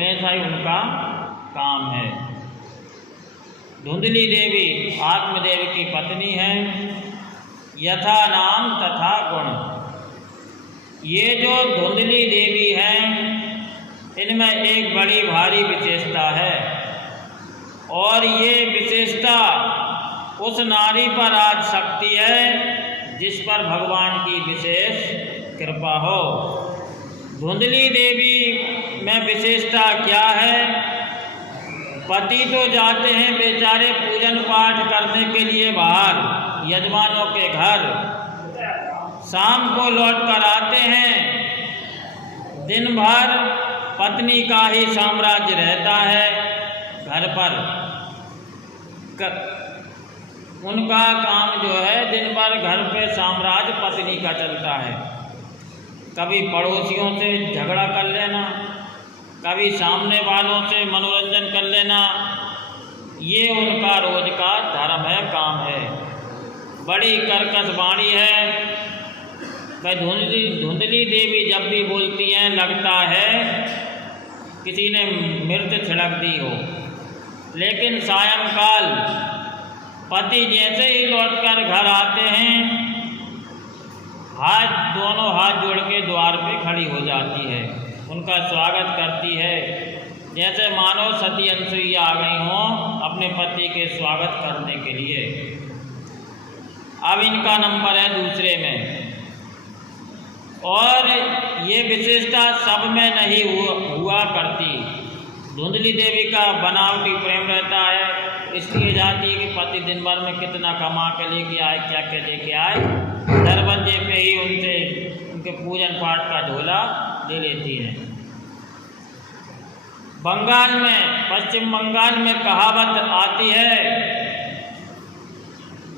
वैसा ही उनका काम है। धुंधली देवी आत्मदेव की पत्नी है। यथा नाम तथा गुण। ये जो धुंधली देवी हैं इनमें एक बड़ी भारी विशेषता है और ये विशेषता उस नारी पर आज सकती है जिस पर भगवान की विशेष कृपा हो। धुंधली देवी में विशेषता क्या है? पति तो जाते हैं बेचारे पूजन पाठ करने के लिए बाहर यजमानों के घर, शाम को लौट कर आते हैं। दिन भर पत्नी का ही साम्राज्य रहता है घर पर। उनका काम जो है दिन भर घर पे साम्राज्य पत्नी का चलता है। कभी पड़ोसियों से झगड़ा कर लेना, कभी सामने वालों से मनोरंजन कर लेना, ये उनका रोज का धर्म है, काम है। बड़ी कर्कश वाणी है। वह धुंधली देवी जब भी बोलती हैं लगता है किसी ने मिर्च छिड़क दी हो। लेकिन सायंकाल पति जैसे ही लौटकर घर आते हैं दोनों हाथ जोड़ के द्वार पे खड़ी हो जाती है, उनका स्वागत करती है जैसे मानो सती अनसुईया आ गई हों अपने पति के स्वागत करने के लिए। अब इनका नंबर है दूसरे में और ये विशेषता सब में नहीं हुआ करती। धुंधली देवी का बनावटी प्रेम रहता है, इसलिए जाती है कि पति दिन भर में कितना कमा के लेके आए, क्या क्या लेके आए, दरवाजे पे ही उनसे उनके पूजन पाठ का झोला ले लेती है। बंगाल में, पश्चिम बंगाल में कहावत आती है,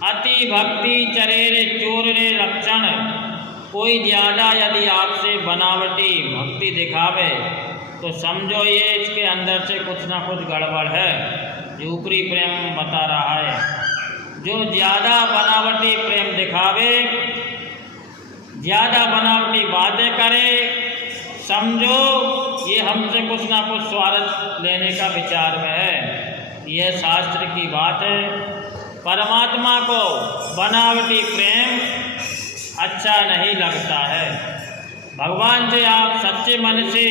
अति भक्ति चरेरे चोर रे रक्षण। कोई ज़्यादा यदि आपसे बनावटी भक्ति दिखावे तो समझो ये इसके अंदर से कुछ ना कुछ गड़बड़ है, जो ऊपरी प्रेम बता रहा है। जो ज़्यादा बनावटी प्रेम दिखावे, ज़्यादा बनावटी बातें करे, समझो ये हमसे कुछ ना कुछ स्वार्थ लेने का विचार में है। यह शास्त्र की बात है। परमात्मा को बनावटी प्रेम अच्छा नहीं लगता है। भगवान से आप सच्चे मन से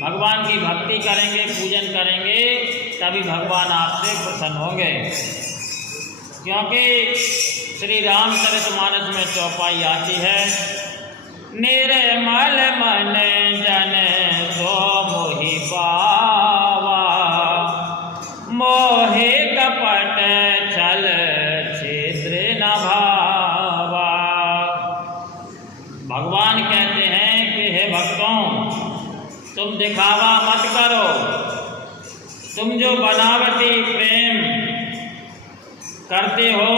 भगवान की भक्ति करेंगे, पूजन करेंगे, तभी भगवान आपसे प्रसन्न होंगे। क्योंकि श्री रामचरितमानस में चौपाई आती है, निर्मल मन जन सो मोहि पावा, मोहे कपट छल छिद्र न भावा। भगवान कहते हैं कि हे भक्तों, तुम दिखावा मत करो। तुम जो बनावटी प्रेम करते हो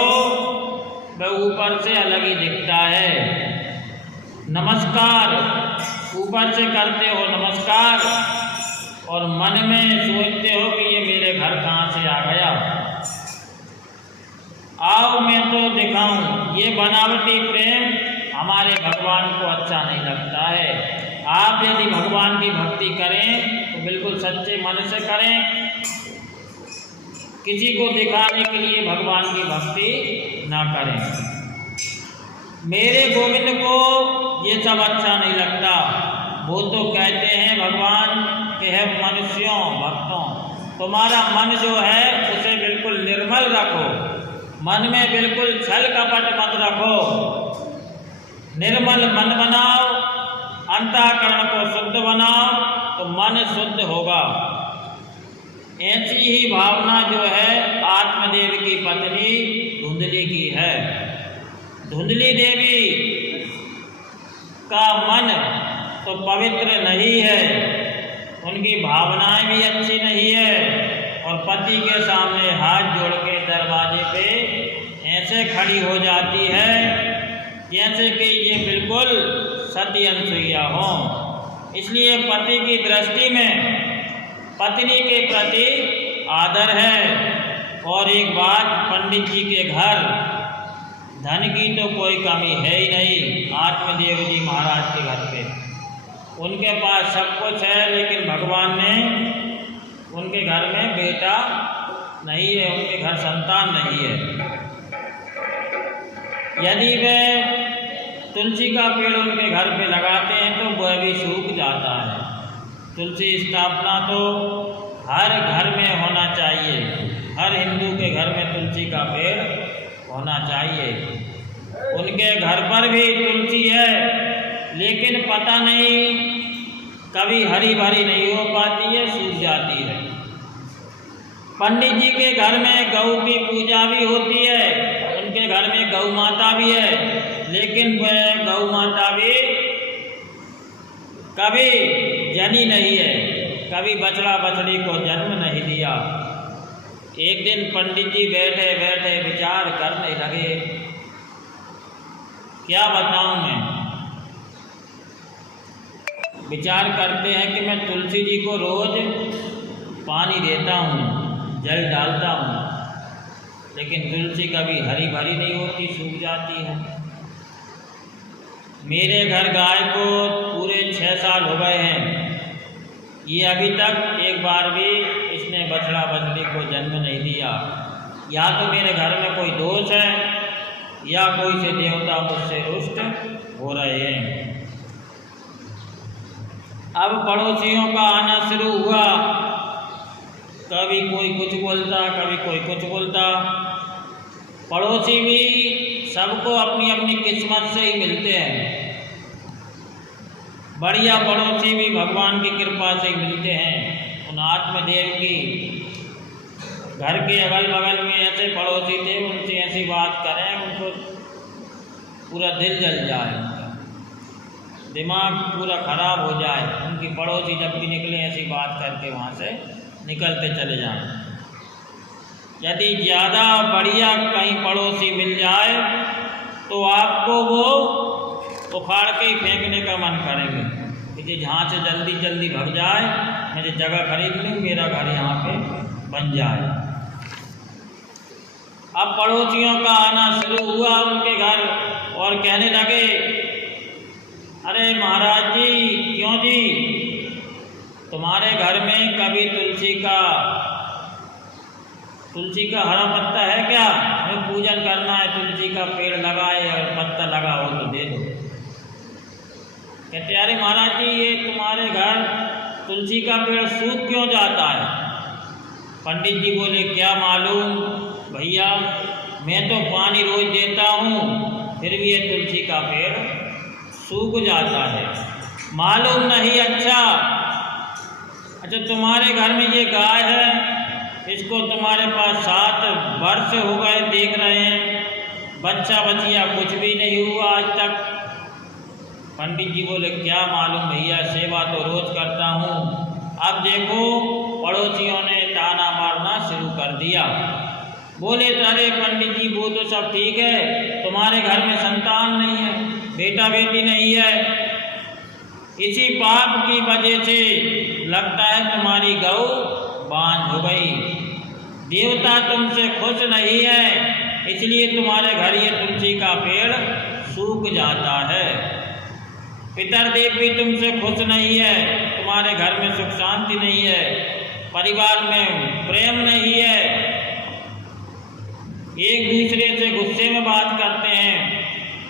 वह ऊपर से अलग ही दिखता है। नमस्कार ऊपर से करते हो नमस्कार, और मन में सोचते हो कि ये मेरे घर कहाँ से आ गया, आओ मैं तो दिखाऊं। ये बनावटी प्रेम हमारे भगवान को अच्छा नहीं लगता है। आप यदि भगवान की भक्ति करें तो बिल्कुल सच्चे मन से करें। किसी को दिखाने के लिए भगवान की भक्ति ना करें। मेरे गोविंद को ये सब अच्छा नहीं लगता। वो तो कहते हैं भगवान कि है मनुष्यों, भक्तों, तुम्हारा मन जो है उसे बिल्कुल निर्मल रखो, मन में बिल्कुल छल कपट मत रखो। निर्मल मन बनाओ, अंतःकरण को शुद्ध बनाओ तो मन शुद्ध होगा। ऐसी ही भावना जो है आत्मदेव की पत्नी धुंधली की है। धुंधली देवी का मन तो पवित्र नहीं है, उनकी भावनाएं भी अच्छी नहीं है, और पति के सामने हाथ जोड़ के दरवाजे पे ऐसे खड़ी हो जाती है जैसे कि ये बिल्कुल सती अनसुईया हो। इसलिए पति की दृष्टि में पत्नी के प्रति आदर है। और एक बात, पंडित जी के घर धन की तो कोई कमी है ही नहीं। आत्मदेव जी महाराज के घर पे उनके पास सब कुछ है, लेकिन भगवान ने बेटा नहीं है, उनके घर संतान नहीं है। यदि वे तुलसी का पेड़ उनके घर पे लगाते हैं तो वह भी सूख जाता है। तुलसी स्थापना तो हर घर में होना चाहिए, हर हिंदू के घर में तुलसी का पेड़ होना चाहिए। उनके घर पर भी तुलसी है, लेकिन पता नहीं कभी हरी भरी नहीं हो पाती है, सूख जाती है। पंडित जी के घर में गौ की पूजा भी होती है, उनके घर में गौ माता भी है, लेकिन वह गौ माता भी कभी जनी नहीं है, कभी बछड़ा बछड़ी को जन्म नहीं दिया। एक दिन पंडित जी बैठे बैठे विचार करने लगे, क्या बताऊं मैं। विचार करते हैं कि मैं तुलसी जी को रोज पानी देता हूँ, जल डालता हूँ, लेकिन तुलसी कभी हरी भरी नहीं होती, सूख जाती है। मेरे घर गाय को पूरे 6 साल हो गए हैं, ये अभी तक एक बार भी इसने बछड़ा बछड़ी को जन्म नहीं दिया। या तो मेरे घर में कोई दोष है या कोई से देवता मुझसे रुष्ट हो रहे हैं। अब पड़ोसियों का आना शुरू हुआ, कभी कोई कुछ बोलता, कभी कोई कुछ बोलता। पड़ोसी भी सबको अपनी अपनी किस्मत से ही मिलते हैं। बढ़िया पड़ोसी भी भगवान की कृपा से ही मिलते हैं। उन आत्मदेव की घर के अगल बगल में ऐसे पड़ोसी थे, उनसे ऐसी बात करें उनको पूरा दिल जल जाए, दिमाग पूरा खराब हो जाए। उनकी पड़ोसी जब भी निकले ऐसी बात करके वहाँ से निकलते चले जाएं। यदि ज़्यादा बढ़िया कहीं पड़ोसी मिल जाए तो आपको वो उखाड़ के ही फेंकने का मन करेंगे कि जहाँ से जल्दी जल्दी भग जाए, मैं जगह खरीद लूँ, मेरा घर यहाँ पे बन जाए। अब पड़ोसियों का आना शुरू हुआ उनके घर और कहने लगे, अरे महाराज जी, क्यों जी, तुम्हारे घर में कभी तुलसी का हरा पत्ता है क्या? हमें पूजन करना है, तुलसी का पेड़ लगाए और पत्ता लगा हो तो दे दो। कहते अरे महाराज जी, ये तुम्हारे घर तुलसी का पेड़ सूख क्यों जाता है? पंडित जी बोले, क्या मालूम भैया, मैं तो पानी रोज देता हूँ, फिर भी ये तुलसी का पेड़ सूख जाता है। मालूम नहीं? अच्छा तुम्हारे घर में ये गाय है, इसको तुम्हारे पास 7 वर्ष हो गए देख रहे हैं, बच्चा बच्चिया कुछ भी नहीं हुआ आज तक। पंडित जी बोले, क्या मालूम भैया, सेवा तो रोज करता हूँ। अब देखो पड़ोसियों ने ताना मारना शुरू कर दिया। बोले, अरे पंडित जी, वो तो सब ठीक है, तुम्हारे घर में संतान नहीं है, बेटा बेटी नहीं है, इसी पाप की वजह से लगता है तुम्हारी गौ बांझ हो गई। देवता तुमसे खुश नहीं है, इसलिए तुम्हारे घर ये तुलसी का पेड़ सूख जाता है। पितरदेव भी तुमसे खुश नहीं है, तुम्हारे घर में सुख शांति नहीं है, परिवार में प्रेम नहीं है, एक दूसरे से गुस्से में बात करते हैं।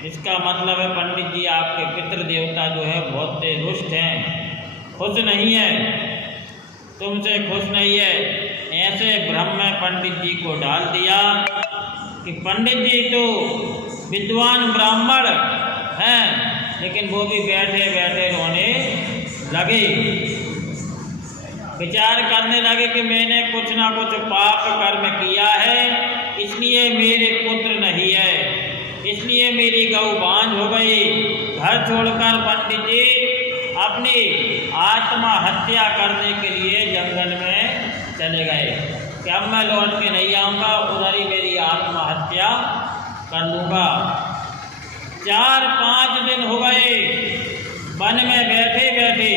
इसका मतलब है पंडित जी, आपके पितृ देवता जो है बहुत रुष्ट हैं, खुश नहीं है, तुमसे खुश नहीं है। ऐसे भ्रम में पंडित जी को डाल दिया कि पंडित जी तो विद्वान ब्राह्मण हैं, लेकिन वो भी बैठे बैठे रोने लगे। विचार करने लगे कि मैंने कुछ ना कुछ पाप कर्म किया है, इसलिए मेरे पुत्र नहीं है, इसलिए मेरी गौ बांझ हो गई। घर छोड़कर पंडित जी अपनी आत्महत्या करने के लिए जंगल में चले गए कि अब मैं लौट के नहीं आऊँगा, उधर ही मेरी आत्महत्या कर लूँगा। 4-5 दिन हो गए वन में बैठे बैठे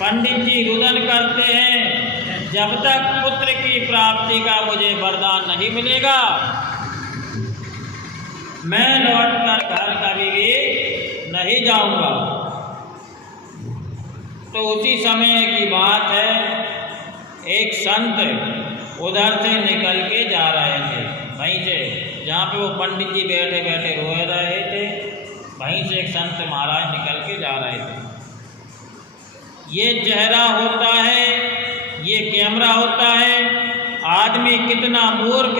पंडित जी रुदन करते हैं, जब तक पुत्र की प्राप्ति का मुझे वरदान नहीं मिलेगा मैं लौटकर घर कभी भी नहीं जाऊंगा। तो उसी समय की बात है, एक संत उधर से निकल के जा रहे थे, वहीं से जहाँ पे वो पंडित जी बैठे बैठे रो रहे थे, वहीं से एक संत महाराज निकल के जा रहे थे। ये चेहरा होता है, ये कैमरा होता है। आदमी कितना मूर्ख,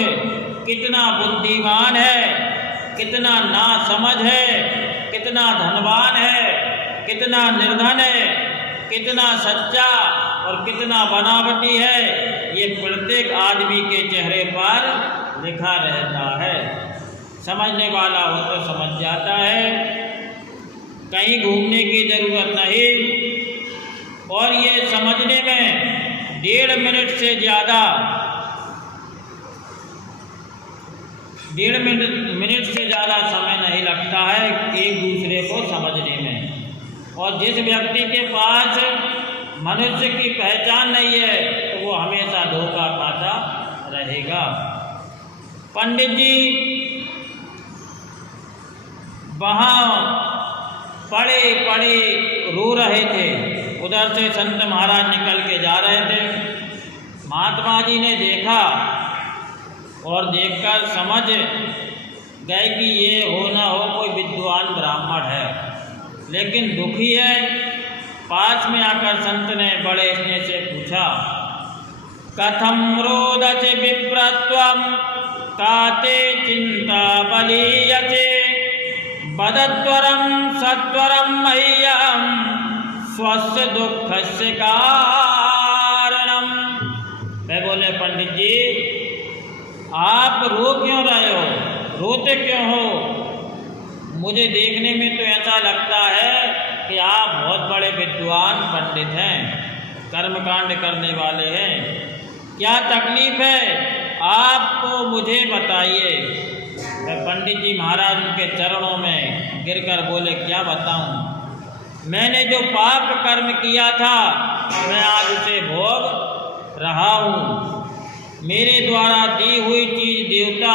कितना बुद्धिमान है, कितना नासमझ है, कितना धनवान है, कितना निर्धन है, कितना सच्चा और कितना बनावटी है, ये प्रत्येक आदमी के चेहरे पर लिखा रहता है। समझने वाला हो तो समझ जाता है, कहीं घूमने की ज़रूरत नहीं। और ये समझने में 1.5 मिनट से ज़्यादा 1.5 मिनट से ज़्यादा समय नहीं लगता है एक दूसरे को समझने में। और जिस व्यक्ति के पास मनुष्य की पहचान नहीं है तो वो हमेशा धोखा खाता रहेगा। पंडित जी वहाँ पड़े पड़े रो रहे थे, उधर से संत महाराज निकल के जा रहे थे। महात्मा जी ने देखा और देखकर समझ गए कि ये हो ना हो कोई विद्वान ब्राह्मण है, लेकिन दुखी है। पास में आकर संत ने बड़े स्नेह से पूछा, कथम रोदते विप्रत्वम काते चिंता बलीयते बदत्वरम सत्वरम मह्यम स्वस्य दुःखस्य कारणम। मैं बोले, पंडित जी आप रो क्यों रहे हो, रोते क्यों हो? मुझे देखने में तो ऐसा लगता है कि आप बहुत बड़े विद्वान पंडित हैं, कर्मकांड करने वाले हैं। क्या तकलीफ है आपको, मुझे बताइए। मैं पंडित जी महाराज के चरणों में गिरकर बोले, क्या बताऊं, मैंने जो पाप कर्म किया था मैं आज उसे भोग रहा हूँ। मेरे द्वारा दी हुई चीज देवता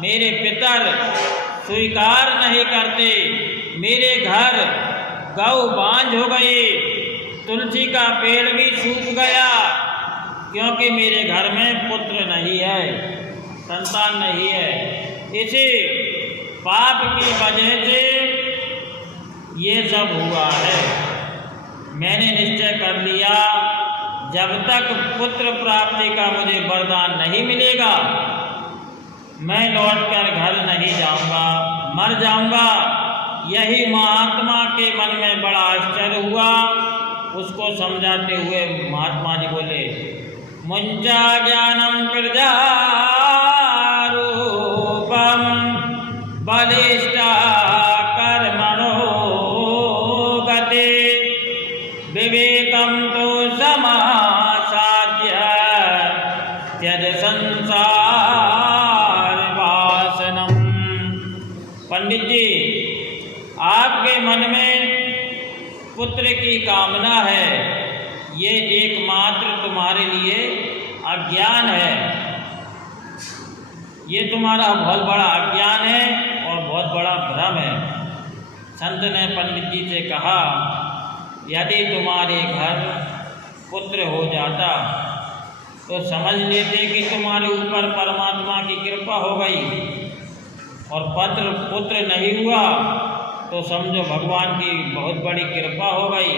मेरे पितर स्वीकार नहीं करते। मेरे घर गौ बांझ हो गई, तुलसी का पेड़ भी सूख गया, क्योंकि मेरे घर में पुत्र नहीं है, संतान नहीं है। इसी पाप की वजह से ये सब हुआ है। मैंने निश्चय कर लिया, जब तक पुत्र प्राप्ति का मुझे वरदान नहीं मिलेगा मैं लौटकर घर नहीं जाऊंगा, मर जाऊंगा। यही महात्मा के मन में बड़ा आश्चर्य हुआ। उसको समझाते हुए महात्मा जी बोले, मुंजा ज्ञानम प्रजा रूपम बलिष्ठा कर्मणो गते विवेकम तो समासाध्य त्यज संसार वासनम। पंडित जी आपके मन में पुत्र की कामना है, ये एकमात्र तुम्हारे लिए अज्ञान है। ये तुम्हारा बहुत बड़ा अज्ञान है और बहुत बड़ा भ्रम है। संत ने पंडित जी से कहा, यदि तुम्हारे घर पुत्र हो जाता तो समझ लेते कि तुम्हारे ऊपर परमात्मा की कृपा हो गई, और पुत्र नहीं हुआ तो समझो भगवान की बहुत बड़ी कृपा हो गई।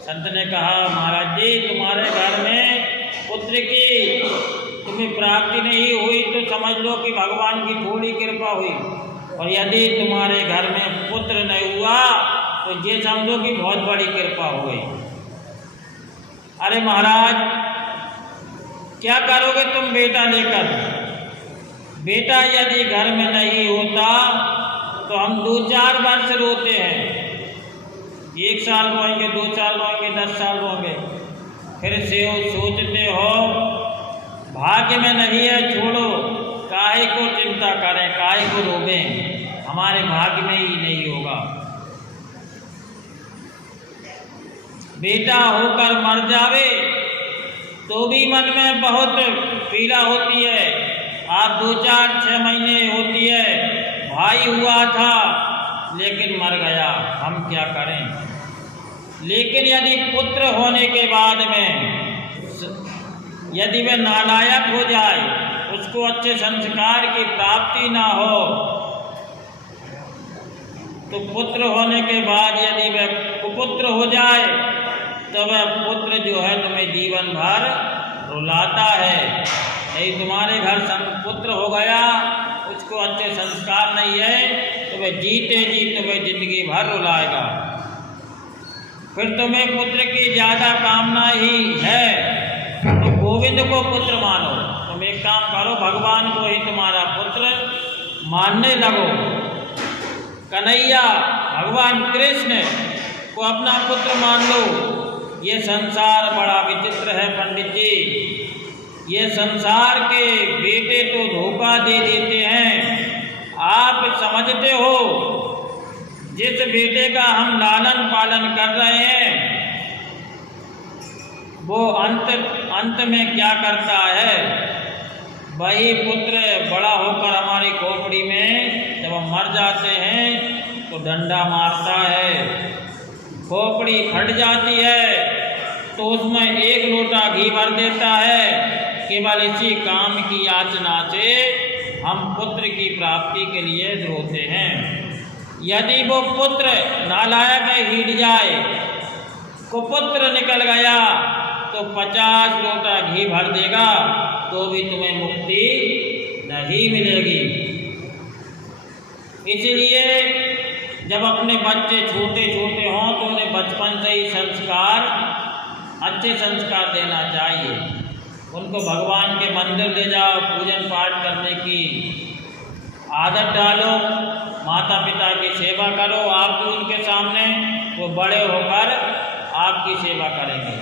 संत ने कहा, महाराज जी तुम्हारे घर में पुत्र की तुम्हें प्राप्ति नहीं हुई तो समझ लो कि भगवान की थोड़ी कृपा हुई, और यदि तुम्हारे घर में पुत्र नहीं हुआ तो ये समझो कि बहुत बड़ी कृपा हो गई। अरे महाराज क्या करोगे तुम बेटा लेकर? बेटा यदि घर में नहीं होता तो हम 2-4 वर्ष रोते हैं। 1 साल रोएंगे, 2 साल रोएंगे, 10 साल रोएंगे, फिर से सोचते हो भाग्य में नहीं है, छोड़ो, काहे को चिंता करें, काहे को रोवें, हमारे भाग्य में ही नहीं होगा। बेटा होकर मर जावे तो भी मन में बहुत पीड़ा होती है। आप 2-4-6 महीने होती है, भाई हुआ था लेकिन मर गया, हम क्या करें। लेकिन यदि पुत्र होने के बाद में यदि वह नालायक हो जाए, उसको अच्छे संस्कार की प्राप्ति ना हो, तो पुत्र होने के बाद यदि वह कुपुत्र हो जाए तो वह पुत्र जो है तुम्हें जीवन भर रुलाता है। यदि तुम्हारे घर पुत्र हो गया, उसको अच्छे संस्कार नहीं है, तो वह जीते जी तुम्हें जिंदगी भर रुलाएगा। फिर तुम्हें पुत्र की ज़्यादा कामना ही है तो गोविंद को पुत्र मानो। तुम एक काम करो, भगवान को ही तुम्हारा पुत्र मानने लगो। कन्हैया भगवान कृष्ण को अपना पुत्र मान लो। ये संसार बड़ा विचित्र है पंडित जी। ये संसार के बेटे तो धोखा दे देते हैं। आप समझते हो जिस बेटे का हम लालन पालन कर रहे हैं वो अंत में क्या करता है? वही पुत्र बड़ा होकर हमारी खोपड़ी में जब हम मर जाते हैं तो डंडा मारता है, खोपड़ी फट जाती है तो उसमें एक लोटा घी भर देता है। केवल इसी काम की याचना से हम पुत्र की प्राप्ति के लिए रोते हैं। यदि वो पुत्र नालायक हिट जाए, कुपुत्र निकल गया तो 50 लोटा घी भर देगा तो भी तुम्हें मुक्ति नहीं मिलेगी। इसलिए जब अपने बच्चे छोटे छोटे हों तो उन्हें बचपन से ही अच्छे संस्कार देना चाहिए। उनको भगवान के मंदिर ले जाओ, पूजन पाठ करने की आदत डालो, माता पिता की सेवा करो। आप तो उनके सामने, वो बड़े होकर आपकी सेवा करेंगे।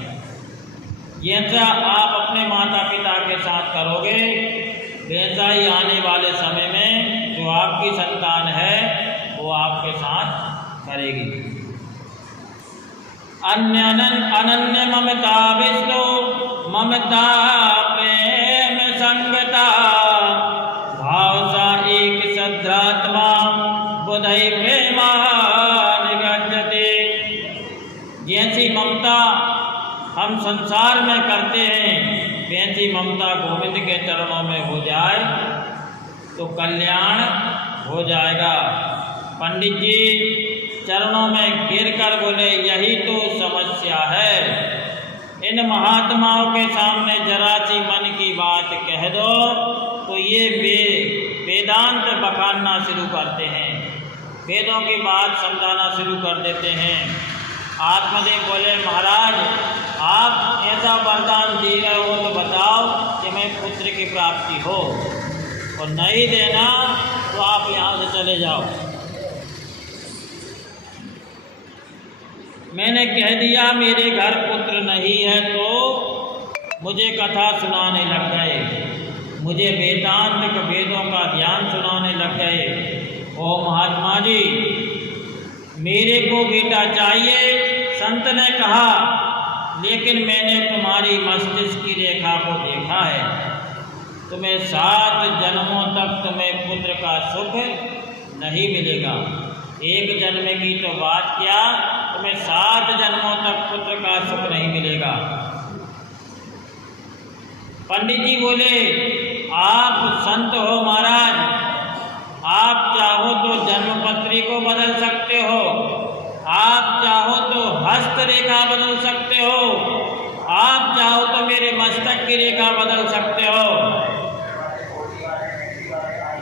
जैसा आप अपने माता पिता के साथ करोगे, वैसा ही आने वाले समय में जो आपकी संतान है वो आपके साथ करेगी। अनन्य ममता विष्णु ममता प्रेम संगता, भाव सा एक सद्रात्मा बुधई प्रेमा निगज्जते। जैसी ममता हम संसार में करते हैं, वैसी ममता गोविंद के चरणों में हो जाए तो कल्याण हो जाएगा। पंडित जी चरणों में गिरकर बोले, यही तो समस्या है। इन महात्माओं के सामने जरा सी मन की बात कह दो तो ये वेदांत बखानना शुरू करते हैं, वेदों की बात समझाना शुरू कर देते हैं। आत्मदेव बोले, महाराज आप ऐसा वरदान दे रहे हो तो बताओ कि मैं पुत्र की प्राप्ति हो, और नहीं देना तो आप यहाँ से चले जाओ। मैंने कह दिया मेरे घर पुत्र नहीं है तो मुझे कथा सुनाने लग गए, मुझे वेदांत वेदों का ज्ञान सुनाने लग गए। ओ महात्मा जी, मेरे को बेटा चाहिए, संत ने कहा, लेकिन मैंने तुम्हारी मस्तिष्क की रेखा को देखा है, तुम्हें 7 जन्मों तक तुम्हें पुत्र का सुख नहीं मिलेगा। एक जन्म की तो बात क्या, तुम्हें 7 जन्मों तक पुत्र का सुख नहीं मिलेगा। पंडित जी बोले, आप संत हो महाराज, आप चाहो तो जन्मपत्री को बदल सकते हो, आप चाहो तो हस्त रेखा बदल सकते हो, आप चाहो तो मेरे मस्तक की रेखा बदल सकते हो।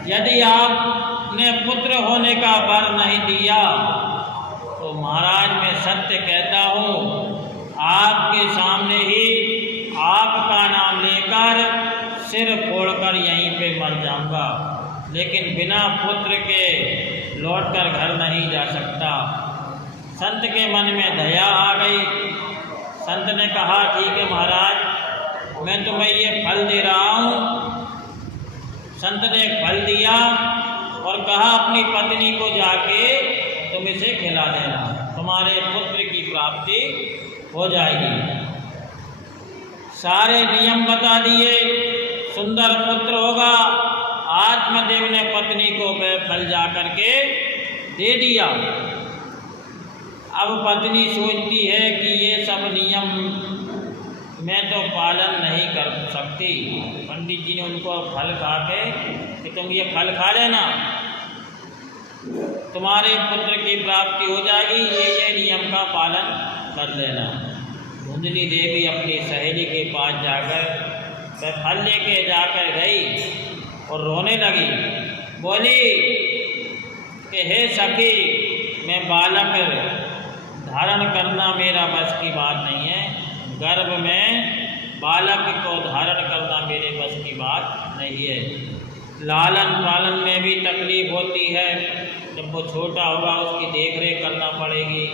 यदि आपने पुत्र होने का वर नहीं दिया तो महाराज मैं सत्य कहता हूँ, आपके सामने ही आपका नाम लेकर सिर फोड़कर यहीं पे मर जाऊंगा, लेकिन बिना पुत्र के लौटकर घर नहीं जा सकता। संत के मन में दया आ गई। संत ने कहा, ठीक है महाराज, मैं तुम्हें ये फल दे रहा हूँ। संत ने फल दिया और कहा, अपनी पत्नी को जाके तुम इसे खिला देना, तुम्हारे पुत्र की प्राप्ति हो जाएगी। सारे नियम बता दिए, सुंदर पुत्र होगा। आत्मदेव ने पत्नी को वह फल जा करके दे दिया। अब पत्नी सोचती है कि ये सब नियम मैं तो पालन नहीं कर सकती। पंडित जी ने उनको फल खा के कि तुम ये फल खा लेना, तुम्हारे पुत्र की प्राप्ति हो जाएगी, ये नियम का पालन कर लेना। धुंधली देवी अपनी सहेली के पास जाकर वह फल लेके जाकर गई और रोने लगी। बोली कि हे सखी, मैं बालक धारण करना मेरा बस की बात नहीं है, गर्भ में बालक को धारण करना मेरे बस की बात नहीं है। लालन पालन में भी तकलीफ होती है, जब वो छोटा होगा उसकी देख रेख करना पड़ेगी,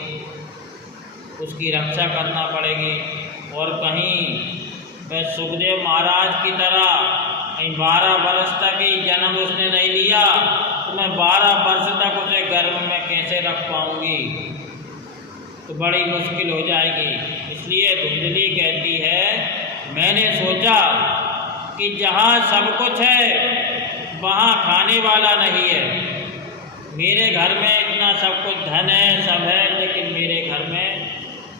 उसकी रक्षा करना पड़ेगी। और कहीं वह सुखदेव महाराज की तरह कहीं 12 वर्ष तक ही जन्म उसने नहीं लिया, तो मैं 12 वर्ष तक उसे गर्भ में कैसे रख पाऊंगी, तो बड़ी मुश्किल हो जाएगी। इसलिए धुंधली कहती है, मैंने सोचा कि जहाँ सब कुछ है वहाँ खाने वाला नहीं है। मेरे घर में इतना सब कुछ धन है, सब है, लेकिन मेरे घर में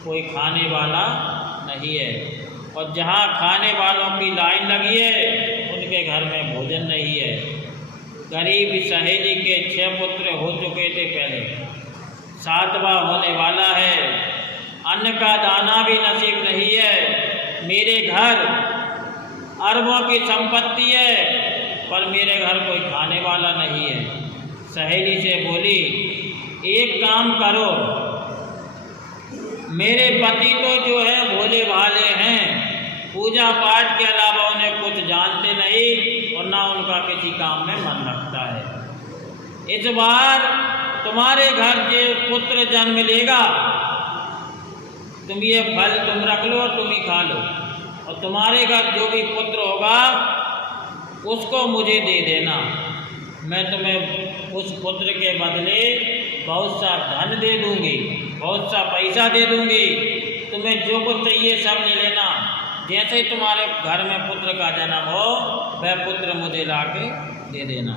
कोई खाने वाला नहीं है। और जहाँ खाने वालों की लाइन लगी है उनके घर में भोजन नहीं है। गरीब सहेली के 6 पुत्र हो चुके थे पहले, 7वां होने वाला है। अन्न का दाना भी नसीब नहीं है। मेरे घर अरबों की संपत्ति है, पर मेरे घर कोई खाने वाला नहीं है। सहेली से बोली, एक काम करो, मेरे पति तो जो है भोले भाले हैं, पूजा पाठ के अलावा उन्हें कुछ जानते नहीं और ना उनका किसी काम में मन रखता है। इस बार तुम्हारे घर जो पुत्र जन्म लेगा, तुम ये फल तुम रख लो और तुम ही खा लो, और तुम्हारे घर जो भी पुत्र होगा उसको मुझे दे देना। मैं तुम्हें उस पुत्र के बदले बहुत सा धन दे दूंगी, बहुत सा पैसा दे दूंगी, तुम्हें जो कुछ चाहिए सब ले लेना। जैसे ही तुम्हारे घर में पुत्र का जन्म हो वह पुत्र मुझे ला के दे देना।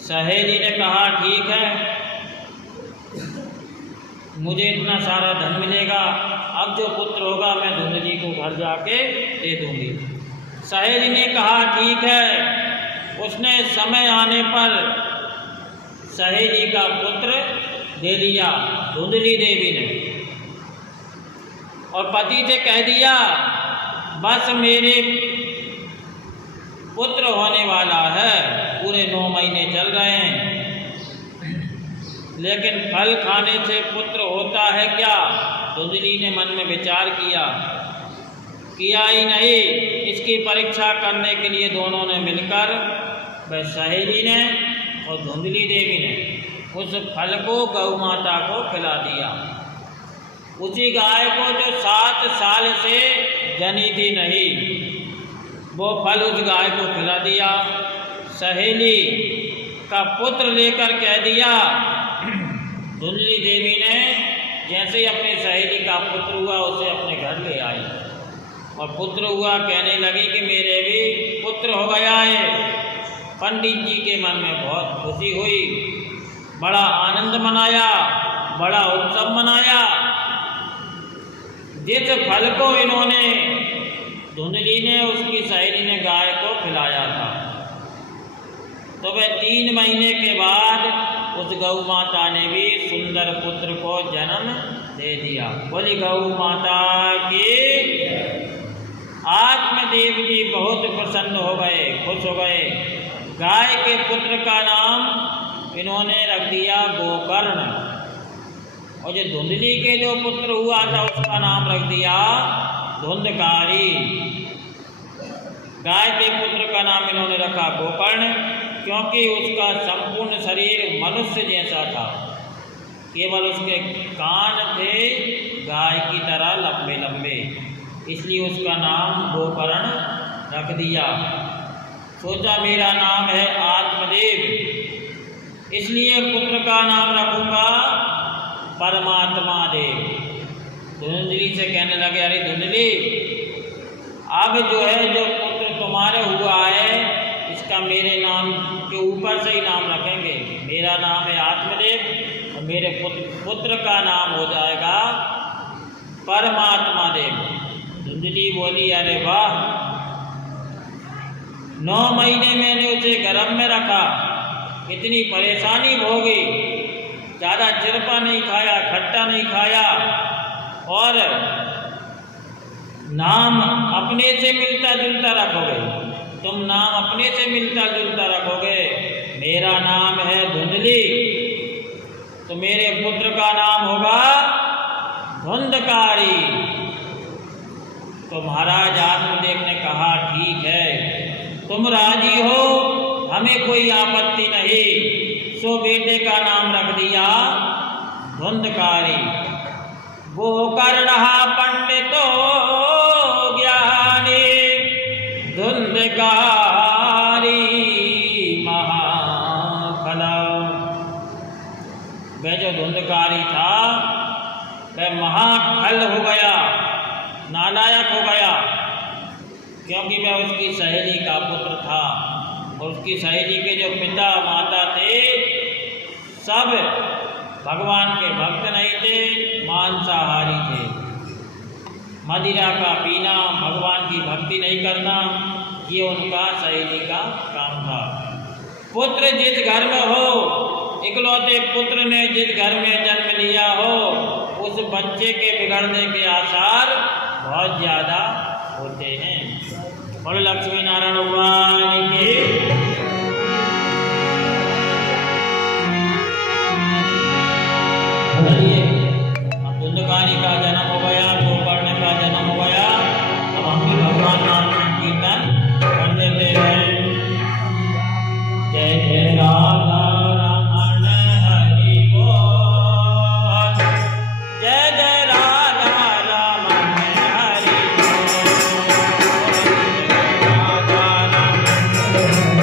सहेली ने कहा, ठीक है, मुझे इतना सारा धन मिलेगा, अब जो पुत्र होगा मैं धुंधली को घर जाके दे दूंगी। सहेली ने कहा, ठीक है। उसने समय आने पर सहेली का पुत्र दे दिया धुंधली देवी ने, और पति से कह दिया, बस मेरे पुत्र होने वाला है, पूरे 9 महीने चल रहे हैं, लेकिन फल खाने से पुत्र होता है क्या? धुंधली ने मन में विचार किया ही नहीं। इसकी परीक्षा करने के लिए दोनों ने मिलकर, वह सहेली ने और धुंधली देवी ने, उस फल को गौ माता को खिला दिया। उसी गाय को जो 7 साल से जनी थी नहीं, वो फल उस गाय को खिला दिया। सहेली का पुत्र लेकर कह दिया, धुंधली देवी ने जैसे ही अपनी सहेली का पुत्र हुआ उसे अपने घर ले आई, और पुत्र हुआ कहने लगी कि मेरे भी पुत्र हो गया है। पंडित जी के मन में बहुत खुशी हुई, बड़ा आनंद मनाया, बड़ा उत्सव मनाया। जिस फल को इन्होंने, धुंधली ने उसकी सहेली ने गाय को खिलाया था, तो वह 3 महीने के बाद उस गौ माता ने भी सुंदर पुत्र को जन्म दे दिया। बोली गौ माता की। आत्मदेव जी बहुत प्रसन्न हो गए, खुश हो गए। गाय के पुत्र का नाम इन्होंने रख दिया गोकर्ण, और जो धुंधली के जो पुत्र हुआ था उसका नाम रख दिया धुंधकारी। गाय के पुत्र का नाम इन्होंने रखा गोकर्ण, क्योंकि उसका संपूर्ण शरीर मनुष्य जैसा था, केवल उसके कान थे गाय की तरह लंबे लंबे, इसलिए उसका नाम गोकर्ण रख दिया। सोचा मेरा नाम है आत्मदेव, इसलिए पुत्र का नाम रखूंगा परमात्मा देव। धुंधली से कहने लगे, अरे धुंधली, अब जो है जो पुत्र तुम्हारे हुआ है इसका मेरे नाम के ऊपर से ही नाम रखेंगे। मेरा नाम है आत्मदेव और मेरे पुत्र का नाम हो जाएगा परमात्मा देव। धुंधली बोली, अरे वाह, 9 महीने मैंने उसे गर्भ में रखा, इतनी परेशानी भोगी, ज़्यादा चिरपा नहीं खाया, खट्टा नहीं खाया, और नाम अपने से मिलता जुलता रखोगे, तुम नाम अपने से मिलता जुलता रखोगे। मेरा नाम है धुंधली, तो मेरे पुत्र का नाम होगा धुंधकारी। तो महाराज आत्मदेव ने कहा, ठीक है, तुम राजी हो, हमें कोई आपत्ति नहीं। सो बेटे का नाम रख दिया धुंधकारी। गोकर्णः पंडितो ज्ञानी धुंधकारी महाफला। वह जो धुंधकारी था वह महाफल हो गया, नालायक हो गया, क्योंकि वह उसकी सहेली का पुत्र था और उसकी सहेली के जो पिता माता थे सब भगवान के भक्त नहीं थे, मांसाहारी थे। मदिरा का पीना, भगवान की भक्ति नहीं करना, ये उनका सहेली का काम था। पुत्र जिस घर में हो, इकलौते पुत्र ने जिस घर में जन्म लिया हो, उस बच्चे के बिगड़ने के आसार बहुत ज़्यादा होते हैं। बोलो लक्ष्मी नारायण भगवान की। धुंधकारी का जन्म हो गया, गोकर्ण का जन्म हो गया। अब हम भी भगवान नाम कीर्तन कर देते हैं। जय जय राधा रमण हरि बोल, जय जय राधा रमण हरि बोल, राधा रमण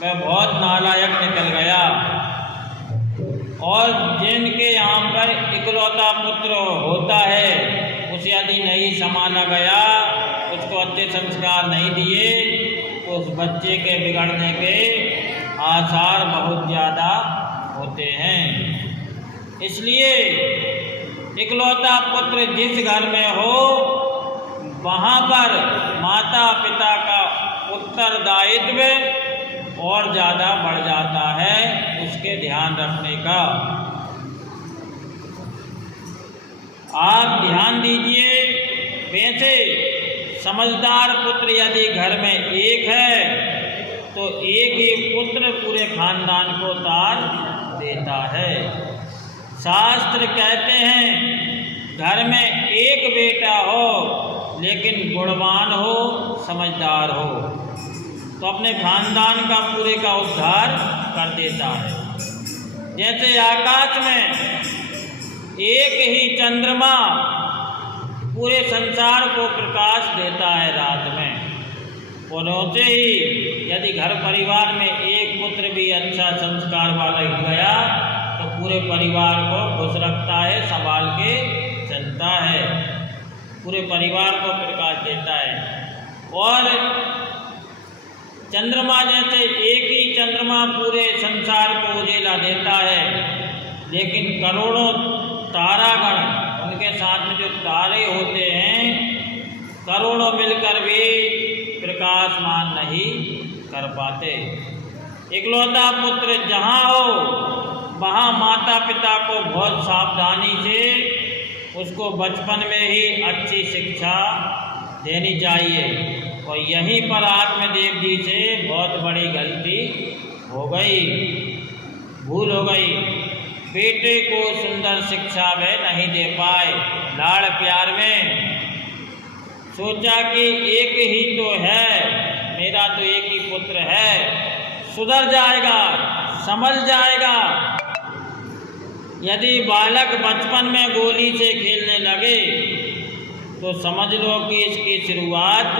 वह बहुत नालायक निकल गया। और जिनके यहाँ पर इकलौता पुत्र होता है, उसे यदि नहीं संभाला गया, उसको अच्छे संस्कार नहीं दिए, तो उस बच्चे के बिगड़ने के आसार बहुत ज़्यादा होते हैं। इसलिए इकलौता पुत्र जिस घर में हो, वहाँ पर माता पिता का उत्तरदायित्व और ज़्यादा बढ़ जाता है, उसके ध्यान रखने का। आप ध्यान दीजिए, वैसे समझदार पुत्र यदि घर में एक है तो एक ही पुत्र पूरे खानदान को तार देता है। शास्त्र कहते हैं घर में एक बेटा हो लेकिन गुणवान हो, समझदार हो, तो अपने खानदान का पूरे का उद्धार कर देता है। जैसे आकाश में एक ही चंद्रमा पूरे संसार को प्रकाश देता है रात में, और वैसे ही यदि घर परिवार में एक पुत्र भी अच्छा संस्कार वाला हो गया तो पूरे परिवार को खुश रखता है, संभाल के चलता है, पूरे परिवार को प्रकाश देता है। और चंद्रमा जैसे एक ही चंद्रमा पूरे संसार को उजेला देता है, लेकिन करोड़ों तारागण, उनके साथ में जो तारे होते हैं, करोड़ों मिलकर भी प्रकाशमान नहीं कर पाते। इकलौता पुत्र जहाँ हो वहाँ माता पिता को बहुत सावधानी से उसको बचपन में ही अच्छी शिक्षा देनी चाहिए। और यहीं पर आत्मदेव जी से बहुत बड़ी गलती हो गई, भूल हो गई। बेटे को सुंदर शिक्षा वे नहीं दे पाए। लाड़ प्यार में सोचा कि एक ही तो है, मेरा तो एक ही पुत्र है, सुधर जाएगा, संभल जाएगा। यदि बालक बचपन में गोली से खेलने लगे तो समझ लो कि इसकी शुरुआत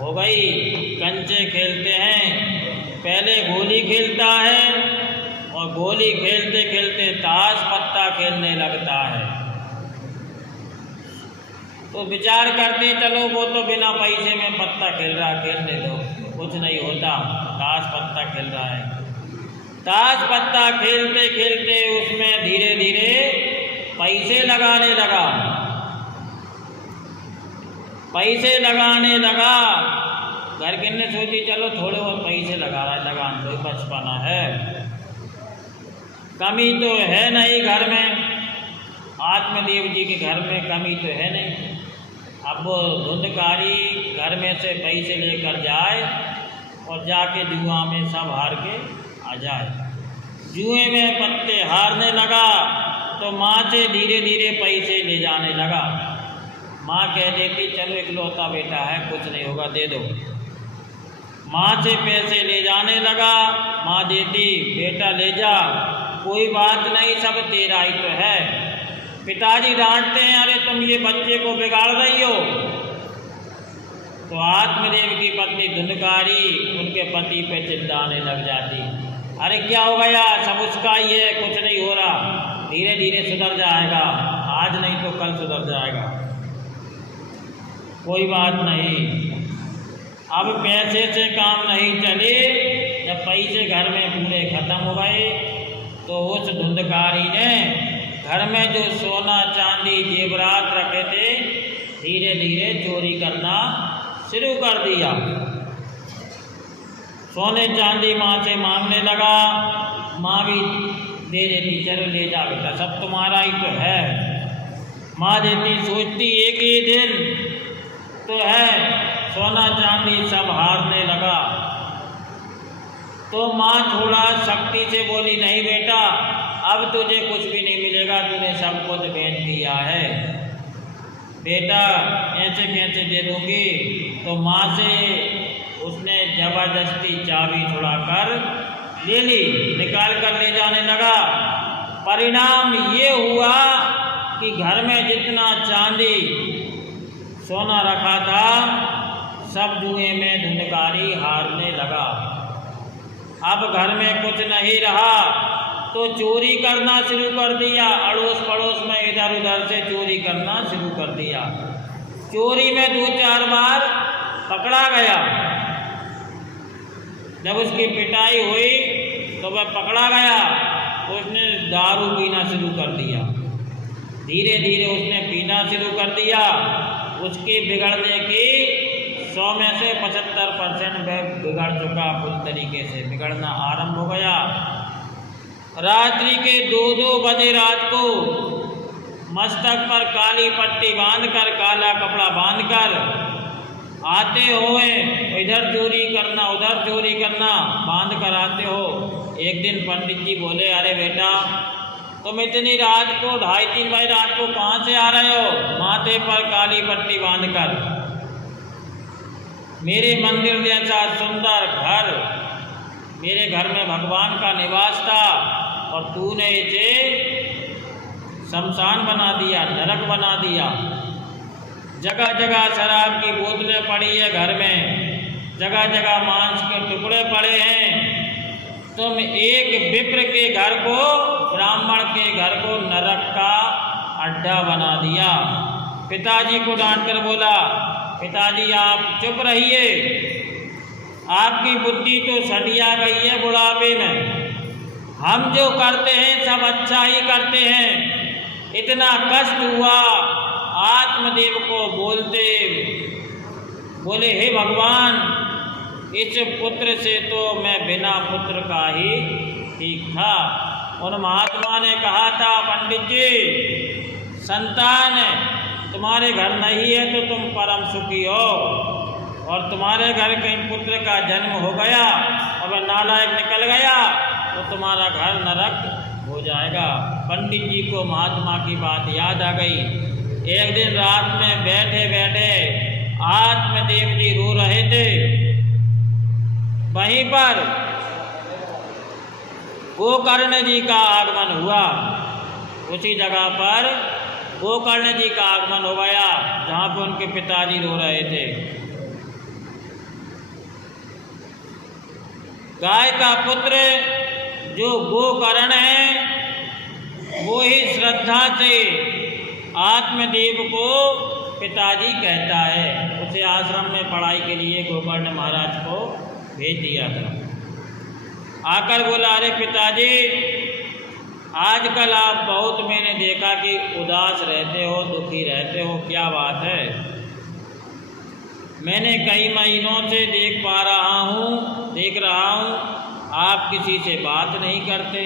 हो गई। कंचे खेलते हैं, पहले गोली खेलता है और गोली खेलते खेलते ताश पत्ता खेलने लगता है। तो विचार करते चलो वो तो बिना पैसे में पत्ता खेल रहा, खेलने दो, कुछ नहीं होता, ताश पत्ता खेल रहा है। ताश पत्ता खेलते खेलते उसमें धीरे धीरे पैसे लगाने लगा, पैसे लगाने लगा। घर के ने सोची चलो थोड़े बहुत पैसे लगा रहा है, लगान दो, बचपना है, कमी तो है नहीं घर में। आत्मदेव जी के घर में कमी तो है नहीं। अब वो धुंधकारी घर में से पैसे लेकर जाए और जाके जुआ में सब हार के आ जाए। जुए में पत्ते हारने लगा तो माँ से धीरे धीरे पैसे ले जाने लगा। माँ कह देती चलो इकलौता बेटा है, कुछ नहीं होगा, दे दो। माँ से पैसे ले जाने लगा, माँ देती, बेटा ले जा, कोई बात नहीं, सब तेरा ही तो है। पिताजी डांटते हैं, अरे तुम ये बच्चे को बिगाड़ रही हो। तो आत्मदेव की पत्नी धुंधकारी उनके पति पे चिल्लाने लग जाती, अरे क्या हो गया, सब उसका ही है, कुछ नहीं हो रहा, धीरे धीरे सुधर जाएगा, आज नहीं तो कल सुधर जाएगा, कोई बात नहीं। अब पैसे से काम नहीं चले, जब पैसे घर में पूरे खत्म हो गए तो उस धुंधकारी ने घर में जो सोना चांदी जेवरात रखे थे धीरे धीरे चोरी करना शुरू कर दिया। सोने चांदी माँ से मांगने लगा, माँ भी दे देती, चलो ले जा बेटा, सब तुम्हारा ही तो है। माँ देती, सोचती एक ही दिन तो है, सोना चांदी सब हारने लगा। तो माँ थोड़ा सख्ती से बोली, नहीं बेटा, अब तुझे कुछ भी नहीं मिलेगा, तूने सब कुछ बेच दिया है, बेटा ऐसे कैसे दे दूँगी। तो माँ से उसने ज़बरदस्ती चाबी छुड़ाकर ले ली, निकाल कर ले जाने लगा। परिणाम ये हुआ कि घर में जितना चांदी सोना रखा था सब जुए में धुंधकारी हारने लगा। अब घर में कुछ नहीं रहा तो चोरी करना शुरू कर दिया। अड़ोस पड़ोस में इधर उधर से चोरी करना शुरू कर दिया। चोरी में 2-4 बार पकड़ा गया। जब उसकी पिटाई हुई तो वह पकड़ा गया, उसने दारू पीना शुरू कर दिया। धीरे धीरे उसने पीना शुरू कर दिया। उसके बिगड़ने की 100 में से 75% वह बिगड़ चुका। पूरी तरीके से बिगड़ना आरंभ हो गया। रात्रि के 2-2 बजे रात को मस्तक पर काली पट्टी बांधकर, काला कपड़ा बांधकर आते हुए इधर चोरी करना उधर चोरी करना बांध कर आते हो। एक दिन पंडित जी बोले, अरे बेटा तुम इतनी रात को 2:30-3 बजे रात को कहाँ से आ रहे हो माथे पर काली पट्टी बांधकर? मेरे मंदिर जैसा सुंदर घर, मेरे घर में भगवान का निवास था और तूने इसे शमशान बना दिया, नरक बना दिया। जगह जगह शराब की बोतलें पड़ी है घर में, जगह जगह मांस के टुकड़े पड़े हैं। तुम एक विप्र के घर को, ब्राह्मण के घर को नरक का अड्डा बना दिया। पिताजी को डांट कर बोला, पिताजी आप चुप रहिए, आपकी बुद्धि तो सटिया गई है बुढ़ापे में। हम जो करते हैं सब अच्छा ही करते हैं। इतना कष्ट हुआ आत्मदेव को बोलते, बोले हे भगवान, इस पुत्र से तो मैं बिना पुत्र का ही ठीक था। उन महात्मा ने कहा था, पंडित जी संतान तुम्हारे घर नहीं है तो तुम परम सुखी हो, और तुम्हारे घर कहीं पुत्र का जन्म हो गया और वह नालायक निकल गया तो तुम्हारा घर नरक हो जाएगा। पंडित जी को महात्मा की बात याद आ गई। एक दिन रात में बैठे बैठे आत्मदेव जी रो रहे थे। वहीं पर गोकर्ण जी का आगमन हुआ। उसी जगह पर गोकर्ण जी का आगमन हो गया जहाँ पर उनके पिताजी रो रहे थे। गाय का पुत्र जो गोकर्ण है वो ही श्रद्धा से आत्मदेव को पिताजी कहता है। उसे आश्रम में पढ़ाई के लिए गोकर्ण महाराज को भेज दिया था। आकर बोला, अरे पिताजी आजकल आप बहुत, मैंने देखा कि उदास रहते हो, दुखी रहते हो, क्या बात है? मैंने कई महीनों से देख रहा हूँ आप किसी से बात नहीं करते,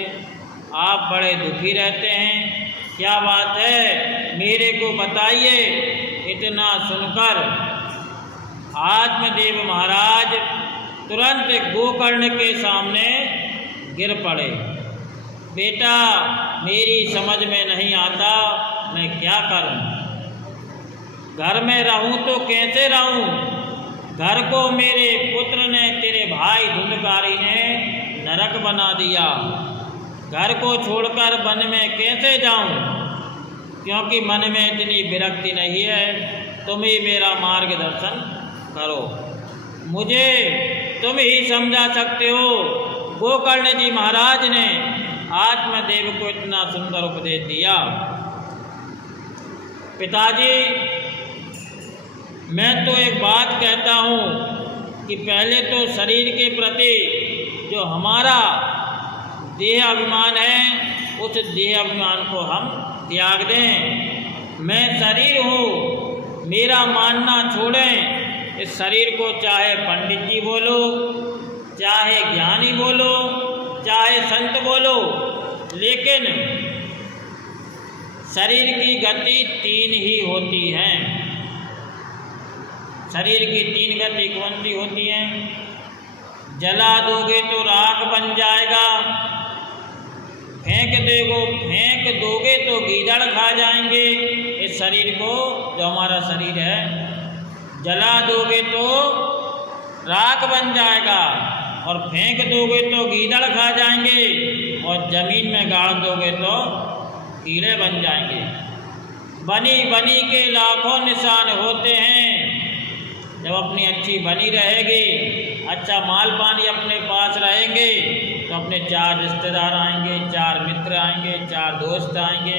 आप बड़े दुखी रहते हैं, क्या बात है मेरे को बताइए। इतना सुनकर आत्मदेव महाराज तुरंत गोकर्ण के सामने गिर पड़े। बेटा मेरी समझ में नहीं आता, मैं क्या करूं? घर में रहूं तो कैसे रहूं? घर को मेरे पुत्र ने, तेरे भाई धुंधकारी ने नरक बना दिया। घर को छोड़कर वन में कैसे जाऊं? क्योंकि मन में इतनी विरक्ति नहीं है, तुम ही मेरा मार्गदर्शन करो, मुझे तुम ही समझा सकते हो। गोकर्ण जी महाराज ने आत्मदेव को इतना सुंदर उपदेश दिया। पिताजी मैं तो एक बात कहता हूँ कि पहले तो शरीर के प्रति जो हमारा देह अभिमान है, उस देह अभिमान को हम त्याग दें। मैं शरीर हूँ, मेरा मानना छोड़ें। इस शरीर को चाहे पंडित जी बोलो, चाहे ज्ञानी बोलो, चाहे संत बोलो, लेकिन शरीर की गति 3 ही होती हैं। शरीर की 3 गति कौन सी होती हैं? जला दोगे तो राख बन जाएगा, फेंक दोगे तो गीदड़ खा जाएंगे। इस शरीर को, जो हमारा शरीर है, जला दोगे तो राख बन जाएगा और फेंक दोगे तो गीदड़ खा जाएंगे और ज़मीन में गाड़ दोगे तो कीड़े बन जाएंगे। बनी बनी के लाखों निशान होते हैं। जब अपनी अच्छी बनी रहेगी, अच्छा माल पानी अपने पास रहेंगे, तो अपने 4 रिश्तेदार आएंगे, 4 मित्र आएंगे, 4 दोस्त आएंगे,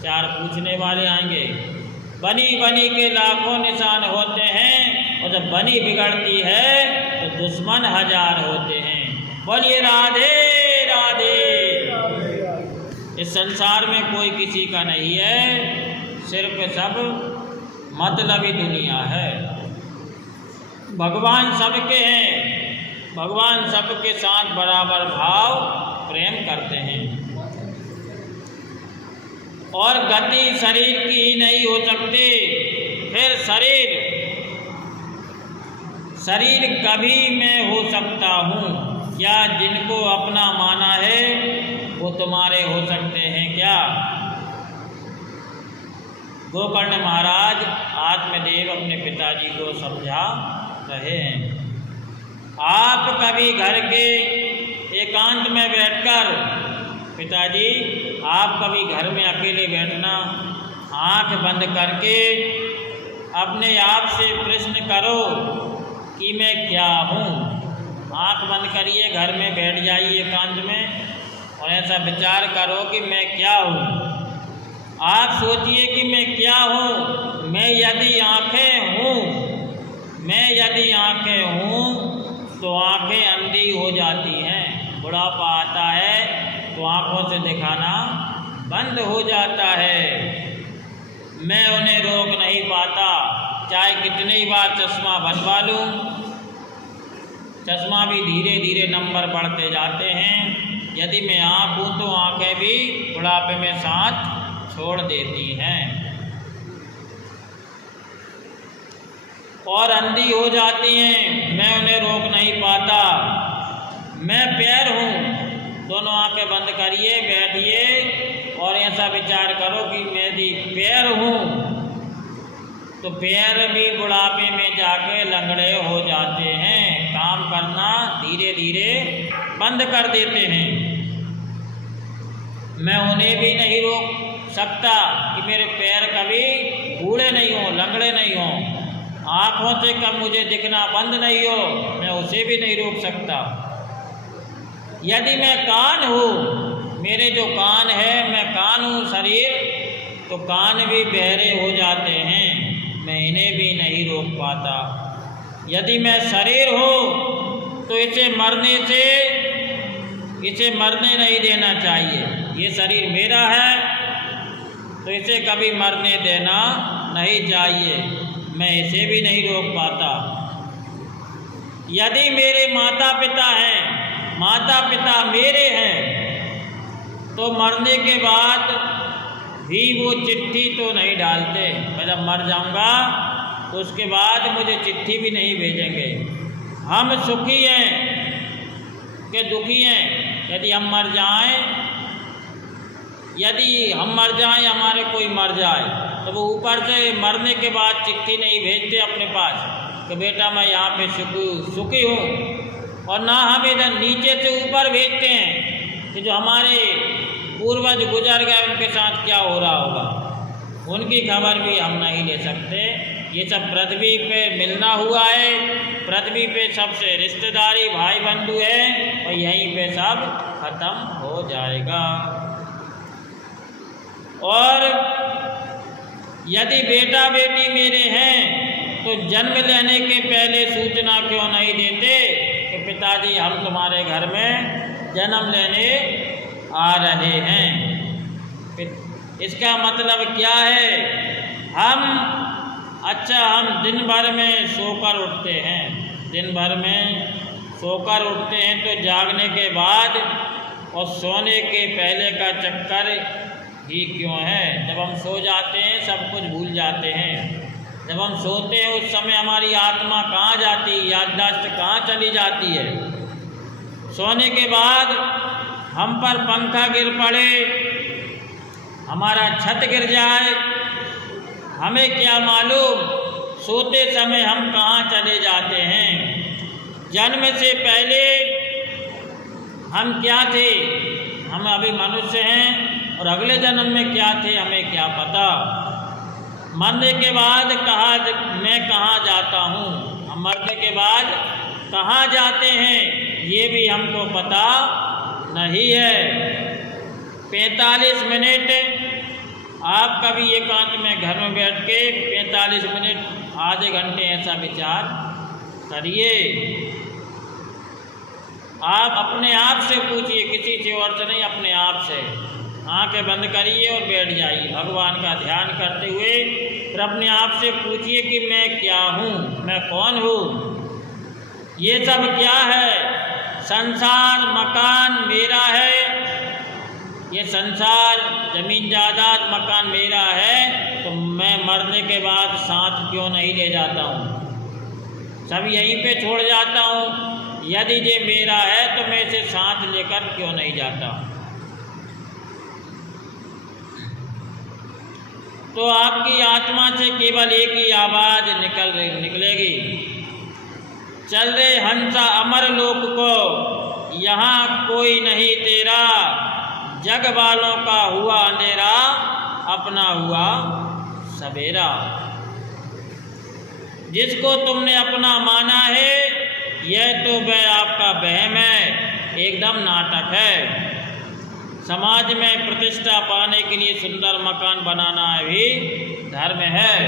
4 पूछने वाले आएंगे। बनी बनी के लाखों निशान होते हैं, और जब बनी बिगड़ती है तो दुश्मन 1000 होते हैं। बोलिए राधे राधे। इस संसार में कोई किसी का नहीं है, सिर्फ सब मतलबी दुनिया है। भगवान सबके हैं, भगवान सबके साथ बराबर भाव प्रेम करते हैं। और गति शरीर की ही नहीं हो सकती, फिर शरीर कभी मैं हो सकता हूँ क्या? जिनको अपना माना है वो तुम्हारे हो सकते हैं क्या? गोकर्ण महाराज आत्मदेव अपने पिताजी को समझा रहे हैं। आप कभी घर के एकांत में बैठकर, पिताजी आप कभी घर में अकेले बैठना, आंख बंद करके अपने आप से प्रश्न करो कि मैं क्या हूँ। आंख बंद करिए, घर में बैठ जाइए एकांत में और ऐसा विचार करो कि मैं क्या हूँ। आप सोचिए कि मैं क्या हूँ। मैं यदि आँखें हूँ तो आँखें अंधी हो जाती हैं। बुढ़ापा आता है तो आँखों से दिखाना बंद हो जाता है। मैं उन्हें रोक नहीं पाता, चाहे कितनी बार चश्मा बनवा लूँ, चश्मा भी धीरे धीरे नंबर बढ़ते जाते हैं। यदि मैं आँख हूँ तो आँखें भी बुढ़ापे में साथ छोड़ देती हैं और अंधी हो जाती हैं। मैं उन्हें रोक नहीं पाता। मैं पैर हूँ। दोनों आंखें बंद करिए, बैठिए और ऐसा विचार करो कि मैं भी पैर हूँ। तो पैर भी बुढ़ापे में जाके लंगड़े हो जाते हैं, काम करना धीरे धीरे बंद कर देते हैं। मैं उन्हें भी नहीं रोक सकता कि मेरे पैर कभी बूढ़े नहीं हों, लंगड़े नहीं हों। आँखों से कब मुझे दिखना बंद नहीं हो, मैं उसे भी नहीं रोक सकता। यदि मैं कान हूँ, मेरे जो कान है, मैं कान हूँ शरीर, तो कान भी बहरे हो जाते हैं, मैं इन्हें भी नहीं रोक पाता। यदि मैं शरीर हूँ तो इसे मरने नहीं देना चाहिए। ये शरीर मेरा है तो इसे कभी मरने देना नहीं चाहिए, मैं इसे भी नहीं रोक पाता। यदि मेरे माता पिता हैं, माता पिता मेरे हैं, तो मरने के बाद भी वो चिट्ठी तो नहीं डालते। मैं जब मर जाऊंगा तो उसके बाद मुझे चिट्ठी भी नहीं भेजेंगे। हम सुखी हैं कि दुखी हैं? यदि हम मर जाएं, हमारे कोई मर जाए, तो वो ऊपर से मरने के बाद चिट्ठी नहीं भेजते अपने पास कि बेटा मैं यहाँ पे सुखी हूँ। और ना हम इधर नीचे से ऊपर भेजते हैं कि जो हमारे पूर्वज गुजर गए उनके साथ क्या हो रहा होगा, उनकी खबर भी हम नहीं ले सकते। ये सब पृथ्वी पे मिलना हुआ है, पृथ्वी पे सबसे रिश्तेदारी भाई बंधु है और यहीं पे सब खत्म हो जाएगा। और यदि बेटा बेटी मेरे हैं तो जन्म लेने के पहले सूचना क्यों नहीं देते कि पिताजी हम तुम्हारे घर में जन्म लेने आ रहे हैं? इसका मतलब क्या है? हम दिन भर में सोकर उठते हैं, तो जागने के बाद और सोने के पहले का चक्कर ही क्यों है? जब हम सो जाते हैं सब कुछ भूल जाते हैं। जब हम सोते हैं उस समय हमारी आत्मा कहाँ जाती है, याददाश्त कहाँ चली जाती है? सोने के बाद हम पर पंखा गिर पड़े, हमारा छत गिर जाए, हमें क्या मालूम सोते समय हम कहाँ चले जाते हैं? जन्म से पहले हम क्या थे? हम अभी मनुष्य हैं और अगले जन्म में क्या थे हमें क्या पता। मरने के बाद मैं कहाँ जाता हूँ, हम मरने के बाद कहाँ जाते हैं ये भी हमको पता नहीं है। 45 मिनट आप कभी एकांत में घर में बैठ के 45 मिनट आधे घंटे ऐसा विचार करिए। आप अपने आप से पूछिए, किसी से और से नहीं, अपने आप से। आंखें बंद करिए और बैठ जाइए भगवान का ध्यान करते हुए। फिर अपने आप से पूछिए कि मैं क्या हूँ, मैं कौन हूँ, ये सब क्या है। संसार मकान मेरा है, ये संसार जमीन जायदाद मकान मेरा है, तो मैं मरने के बाद साथ क्यों नहीं ले जाता हूँ, सब यहीं पे छोड़ जाता हूँ। यदि ये मेरा है तो मैं इसे साथ लेकर क्यों नहीं जाता। तो आपकी आत्मा से केवल एक ही आवाज़ निकलेगी, चल रे हंसा अमर लोक को, यहाँ कोई नहीं तेरा, जग वालों का हुआ अंधेरा, अपना हुआ सवेरा। जिसको तुमने अपना माना है, यह तो वह आपका वहम है, एकदम नाटक है। समाज में प्रतिष्ठा पाने के लिए सुंदर मकान बनाना भी धर्म है।